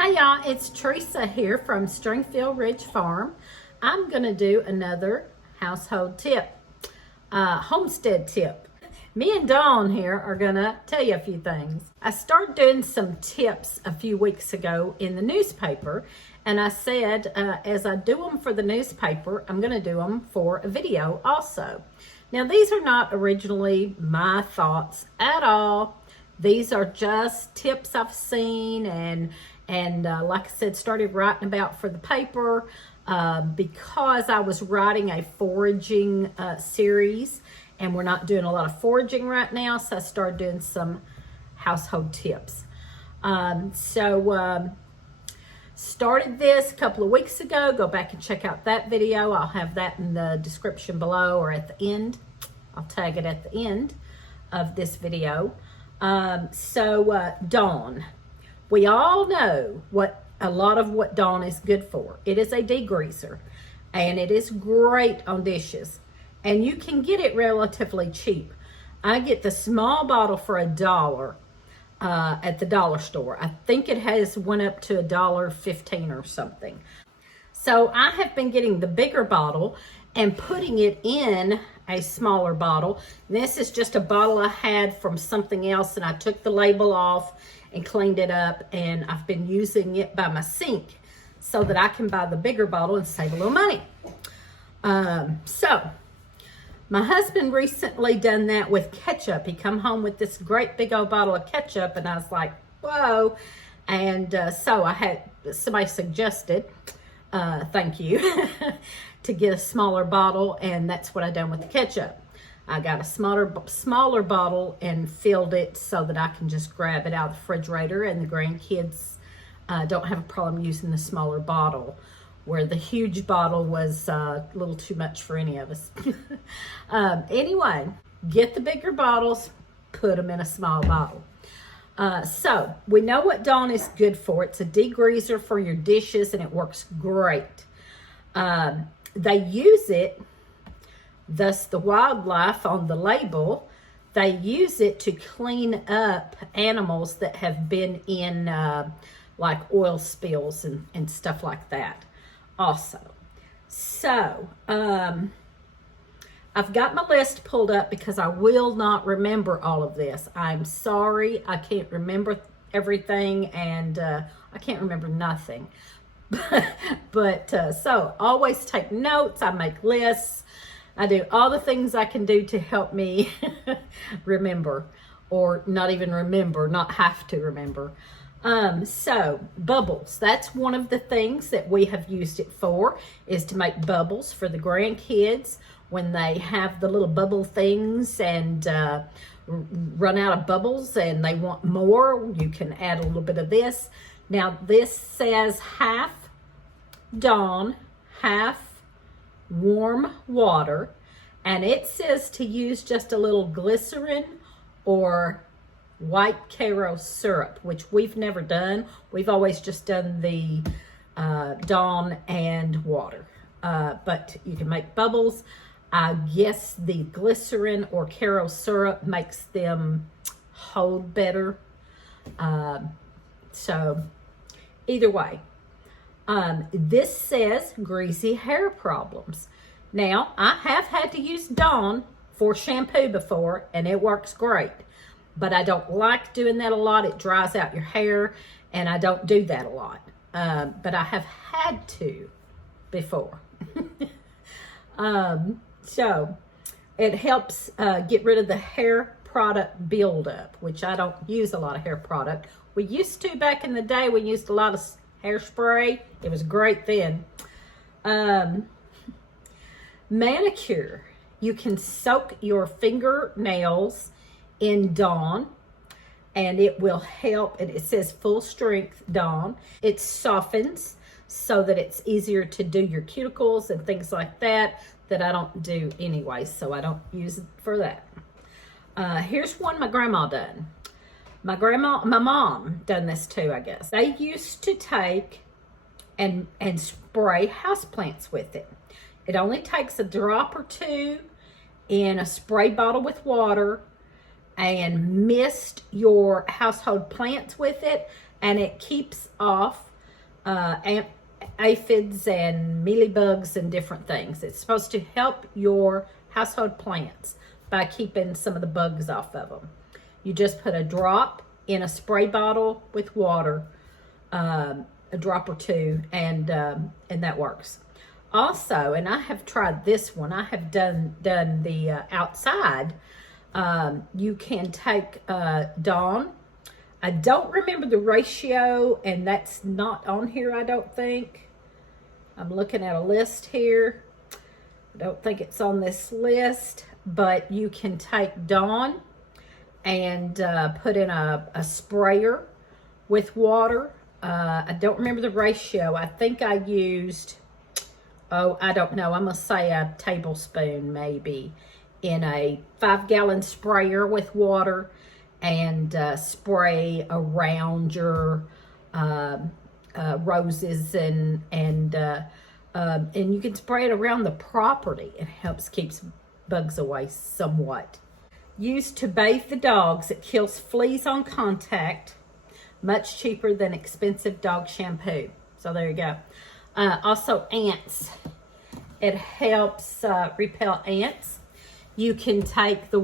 Hey y'all, it's Teresa here from Stringfield Ridge Farm. I'm going to do another household tip, homestead tip. Me and Dawn here are going to tell you a few things. I started doing some tips a few weeks ago in the newspaper, and I said as I do them for the newspaper, I'm going to do them for a video also. Now these are not originally my thoughts at all. These are just tips I've seen and like I said, started writing about for the paper because I was writing a foraging series, and we're not doing a lot of foraging right now, so I started doing some household tips. Started this a couple of weeks ago. Go back and check out that video. I'll have that in the description below or at the end. I'll tag it at the end of this video. Dawn. We all know a lot of what Dawn is good for. It is a degreaser, and it is great on dishes, and you can get it relatively cheap. I get the small bottle for $1 at the dollar store. I think it has went up to $1.15 or something. So I have been getting the bigger bottle and putting it in a smaller bottle. This is just a bottle I had from something else, and I took the label off and cleaned it up, and I've been using it by my sink so that I can buy the bigger bottle and save a little money. So my husband recently done that with ketchup. He come home with this great big old bottle of ketchup, and I was like, whoa. And so I had somebody suggested, thank you, to get a smaller bottle, and that's what I done with the ketchup. I got a smaller bottle and filled it so that I can just grab it out of the refrigerator, and the grandkids don't have a problem using the smaller bottle, where the huge bottle was a little too much for any of us. Anyway, get the bigger bottles, put them in a small bottle. So we know what Dawn is good for. It's a degreaser for your dishes, and it works great. They use it, thus the wildlife on the label, they use it to clean up animals that have been in like oil spills and stuff like that also. So I've got my list pulled up because I will not remember all of this. I'm sorry, I can't remember everything, and I can't remember nothing. So always take notes. I make lists. I do all the things I can do to help me remember, or not even remember, not have to remember. So bubbles, that's one of the things that we have used it for, is to make bubbles for the grandkids when they have the little bubble things and run out of bubbles and they want more. You can add a little bit of this. Now this says half Dawn, half warm water, and it says to use just a little glycerin or white Karo syrup, which we've never done. We've always just done the Dawn and water, but you can make bubbles. I guess the glycerin or Karo syrup makes them hold better. So either way, this says greasy hair problems. Now, I have had to use Dawn for shampoo before, and it works great. But I don't like doing that a lot. It dries out your hair, and I don't do that a lot. But I have had to before. So it helps get rid of the hair product buildup, which I don't use a lot of hair product. We used to back in the day. We used a lot of hairspray. It was great then. Manicure. You can soak your fingernails in Dawn, and it will help. And it says full strength Dawn. It softens so that it's easier to do your cuticles and things like that I don't do anyway, so I don't use it for that. Here's one my grandma done. My mom done this too, I guess. They used to take and spray houseplants with it. It only takes a drop or two in a spray bottle with water and mist your household plants with it, and it keeps off aphids and mealybugs and different things. It's supposed to help your household plants by keeping some of the bugs off of them. You just put a drop in a spray bottle with water, a drop or two, and that works. Also, and I have tried this one, I have done the outside. You can take Dawn. I don't remember the ratio, and that's not on here, I don't think. I'm looking at a list here. I don't think it's on this list, but you can take Dawn and put in a sprayer with water. I don't remember the ratio. I think I used, I don't know. I'm going to say a tablespoon maybe in a 5-gallon sprayer with water, and spray around your roses and you can spray it around the property. It helps keeps bugs away somewhat. Used to bathe the dogs. It kills fleas on contact. Much cheaper than expensive dog shampoo. So there you go. Also ants. It helps repel ants. You can take the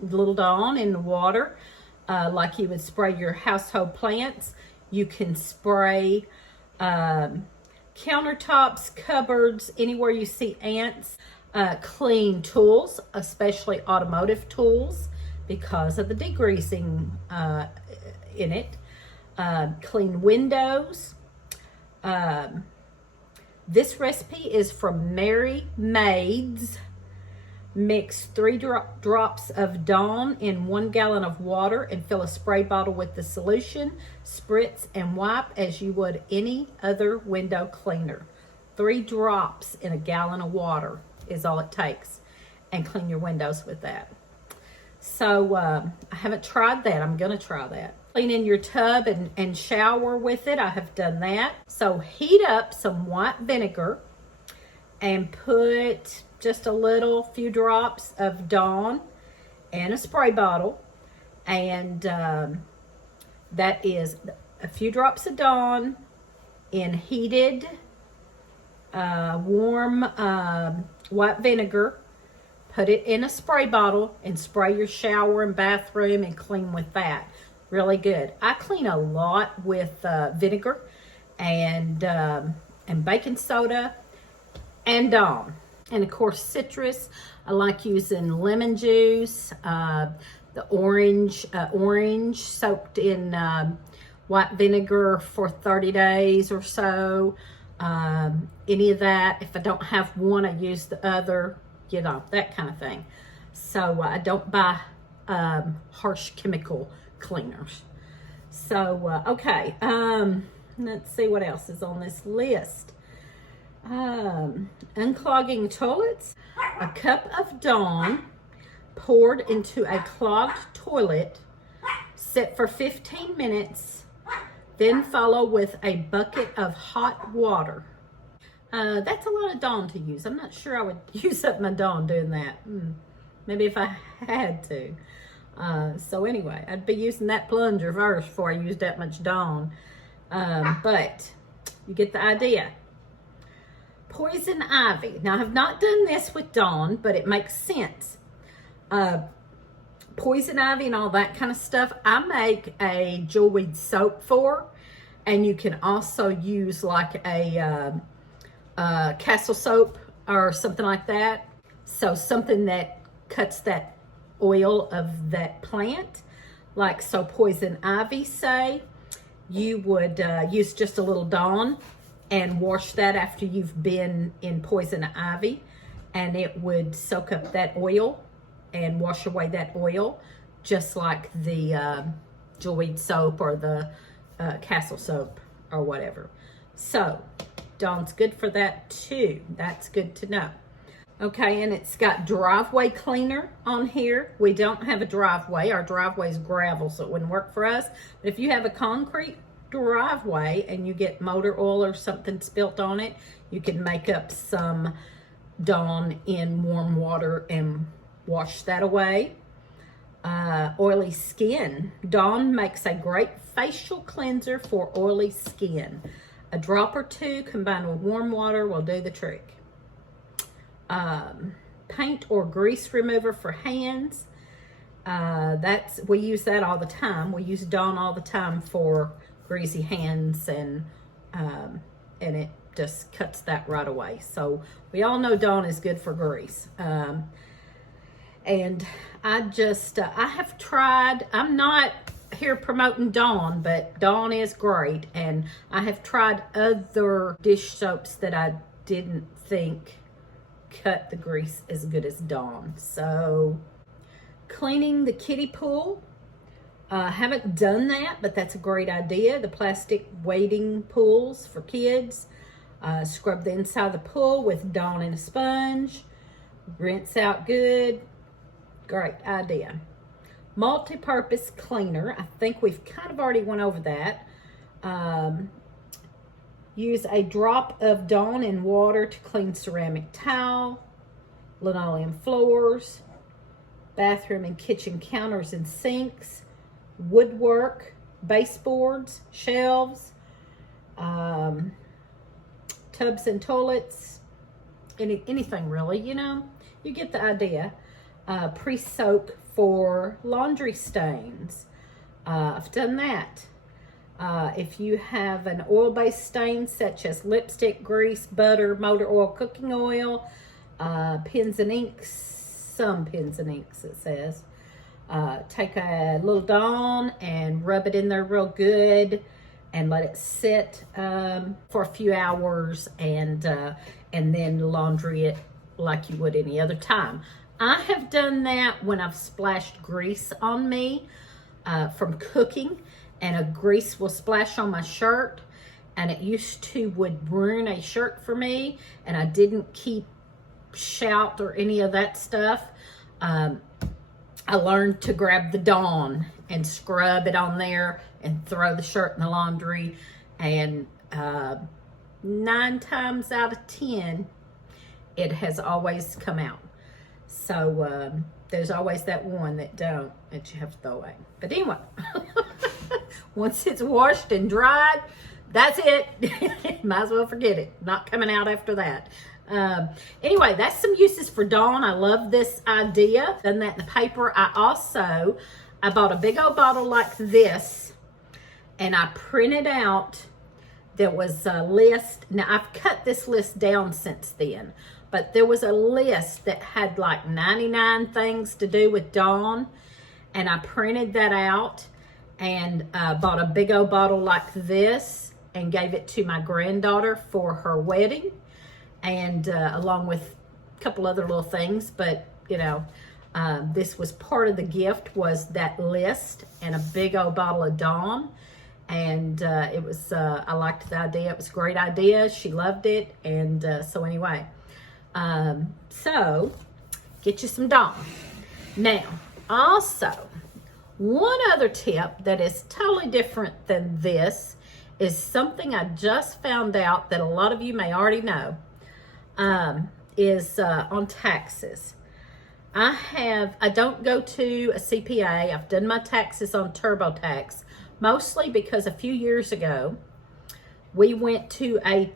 little Dawn in the water, like you would spray your household plants. You can spray countertops, cupboards, anywhere you see ants. Clean tools, especially automotive tools, because of the degreasing in it. Clean windows. This recipe is from Mary Maids. Mix 3 drops of Dawn in 1 gallon of water and fill a spray bottle with the solution. Spritz and wipe as you would any other window cleaner. 3 drops in a gallon of water is all it takes, and clean your windows with that. So I haven't tried that. I'm going to try that. Clean in your tub and shower with it. I have done that. So heat up some white vinegar and put just a few drops of Dawn in a spray bottle, and that is a few drops of Dawn in heated warm white vinegar. Put it in a spray bottle and spray your shower and bathroom and clean with that. Really good. I clean a lot with vinegar and baking soda and Dawn. And of course, citrus. I like using lemon juice, the orange soaked in white vinegar for 30 days or so. Any of that. If I don't have one, I use the other, that kind of thing. So I don't buy harsh chemical cleaners. So, okay. Let's see what else is on this list. Unclogging toilets. A cup of Dawn poured into a clogged toilet. Set for 15 minutes. Then follow with a bucket of hot water. That's a lot of Dawn to use. I'm not sure I would use up my Dawn doing that. Maybe if I had to. So anyway, I'd be using that plunger first before I used that much Dawn. But you get the idea. Poison ivy. Now, I have not done this with Dawn, but it makes sense. Poison ivy and all that kind of stuff, I make a jewelweed soap for, and you can also use like a castle soap or something like that. So something that cuts that oil of that plant, like so poison ivy, say, you would use just a little Dawn and wash that after you've been in poison ivy, and it would soak up that oil and wash away that oil, just like the jewelweed soap or the castle soap or whatever. So Dawn's good for that too. That's good to know. Okay, and it's got driveway cleaner on here. We don't have a driveway. Our driveway is gravel, so it wouldn't work for us. But if you have a concrete driveway and you get motor oil or something spilt on it, you can make up some Dawn in warm water and wash that away. Oily skin. Dawn makes a great facial cleanser for oily skin. A drop or two combined with warm water will do the trick. Paint or grease remover for hands. We use that all the time. We use Dawn all the time for greasy hands, and it just cuts that right away. So we all know Dawn is good for grease. And I have tried, I'm not here promoting Dawn, but Dawn is great. And I have tried other dish soaps that I didn't think cut the grease as good as Dawn. So cleaning the kiddie pool. Haven't done that, but that's a great idea. The plastic wading pools for kids. Scrub the inside of the pool with Dawn and a sponge. Rinse out good. Great idea. Multi-purpose cleaner. I think we've kind of already went over that. Use a drop of Dawn in water to clean ceramic tile, linoleum floors, bathroom and kitchen counters and sinks, woodwork, baseboards, shelves, tubs and toilets, anything really, you know, you get the idea. Pre-soak for laundry stains. I've done that. If you have an oil-based stain such as lipstick, grease, butter, motor oil, cooking oil, pens and inks, some pens and inks it says, take a little Dawn and rub it in there real good and let it sit for a few hours, and then laundry it like you would any other time. I have done that when I've splashed grease on me from cooking, and a grease will splash on my shirt, and it used to would ruin a shirt for me, and I didn't keep shout or any of that stuff. I learned to grab the Dawn and scrub it on there and throw the shirt in the laundry, and 9 times out of 10 it has always come out. So there's always that one that you have to throw away. But anyway, once it's washed and dried, that's it. Might as well forget it. Not coming out after that. Anyway, that's some uses for Dawn. I love this idea. Done that in the paper. I bought a big old bottle like this, and I printed out, there was a list. Now, I've cut this list down since then, but there was a list that had like 99 things to do with Dawn, and I printed that out and bought a big old bottle like this and gave it to my granddaughter for her wedding, and along with a couple other little things. But you know, this was part of the gift, was that list and a big old bottle of Dawn. And it was, I liked the idea. It was a great idea. She loved it. And so anyway, so get you some Dawn. Now, also, one other tip that is totally different than this is something I just found out that a lot of you may already know, is on taxes. I don't go to a CPA. I've done my taxes on TurboTax, mostly because a few years ago, we went to a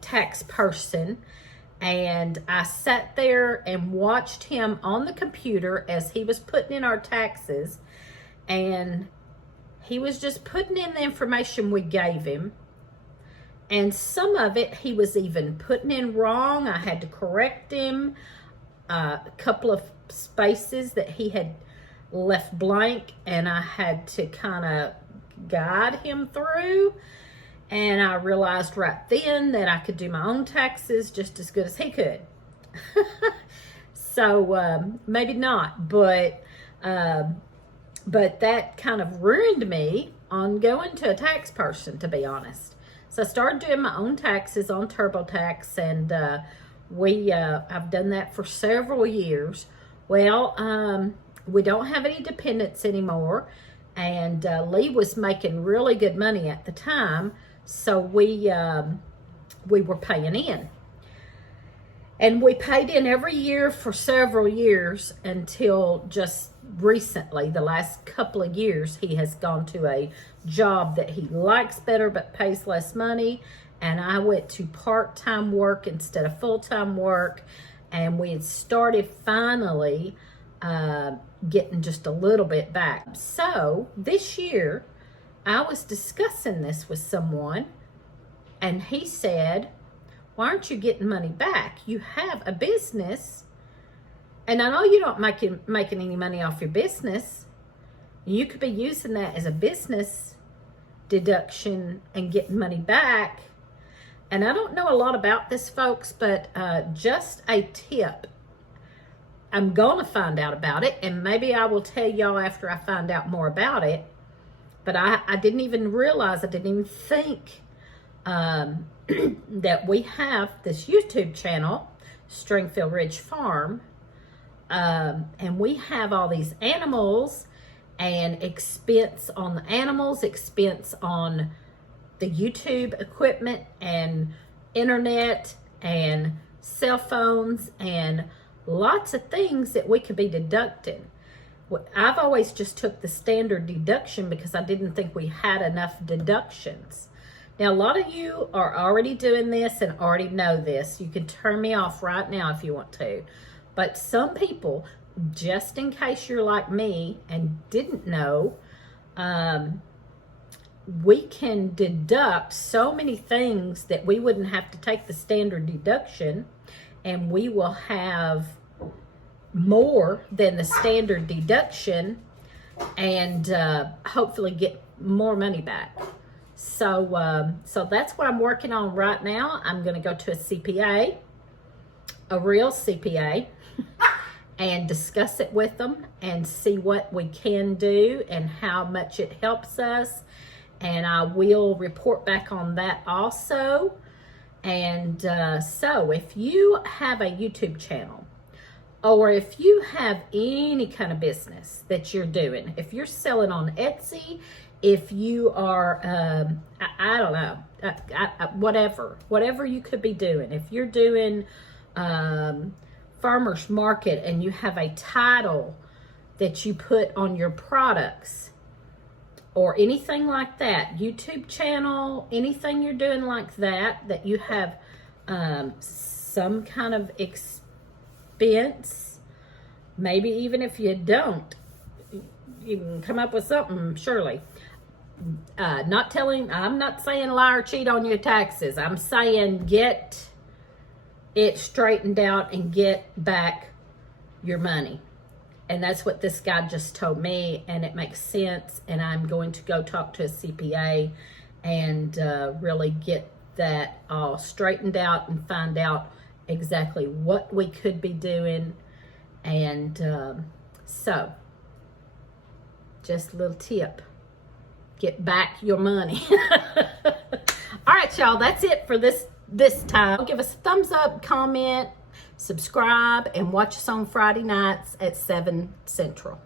tax person, and I sat there and watched him on the computer as he was putting in our taxes, and he was just putting in the information we gave him, and some of it he was even putting in wrong. I had to correct him. A couple of spaces that he had left blank, and I had to kind of guide him through, and I realized right then that I could do my own taxes just as good as he could. So maybe not, but that kind of ruined me on going to a tax person, to be honest. So I started doing my own taxes on TurboTax, and I've done that for several years. Well, we don't have any dependents anymore, and Lee was making really good money at the time, so we were paying in. And we paid in every year for several years until just recently, the last couple of years, he has gone to a job that he likes better but pays less money. And I went to part-time work instead of full-time work. And we had started finally getting just a little bit back. So this year, I was discussing this with someone, and he said, why aren't you getting money back? You have a business, and I know you don't making any money off your business. You could be using that as a business deduction and getting money back. And I don't know a lot about this, folks, but just a tip. I'm going to find out about it, and maybe I will tell y'all after I find out more about it. But I didn't even realize, I didn't even think that we have this YouTube channel, Stringfield Ridge Farm, and we have all these animals and expense on the animals, expense on the YouTube equipment and internet and cell phones and lots of things that we could be deducting. I've always just took the standard deduction because I didn't think we had enough deductions. Now, a lot of you are already doing this and already know this. You can turn me off right now if you want to. But some people, just in case you're like me and didn't know, we can deduct so many things that we wouldn't have to take the standard deduction, and we will have more than the standard deduction and hopefully get more money back. So that's what I'm working on right now. I'm going to go to a CPA, a real CPA, and discuss it with them and see what we can do and how much it helps us. And I will report back on that also. And so if you have a YouTube channel, or if you have any kind of business that you're doing, if you're selling on Etsy, if you are, I don't know, whatever you could be doing. If you're doing farmer's market and you have a title that you put on your products or anything like that, YouTube channel, anything you're doing like that, that you have some kind of expense, maybe even if you don't, you can come up with something, surely. I'm not saying lie or cheat on your taxes. I'm saying get it straightened out and get back your money. And that's what this guy just told me, and it makes sense. And I'm going to go talk to a CPA and really get that all straightened out and find out exactly what we could be doing. And so, just a little tip. Get back your money. All right, y'all, that's it for this time. Give us a thumbs up, comment, subscribe, and watch us on Friday nights at 7 Central.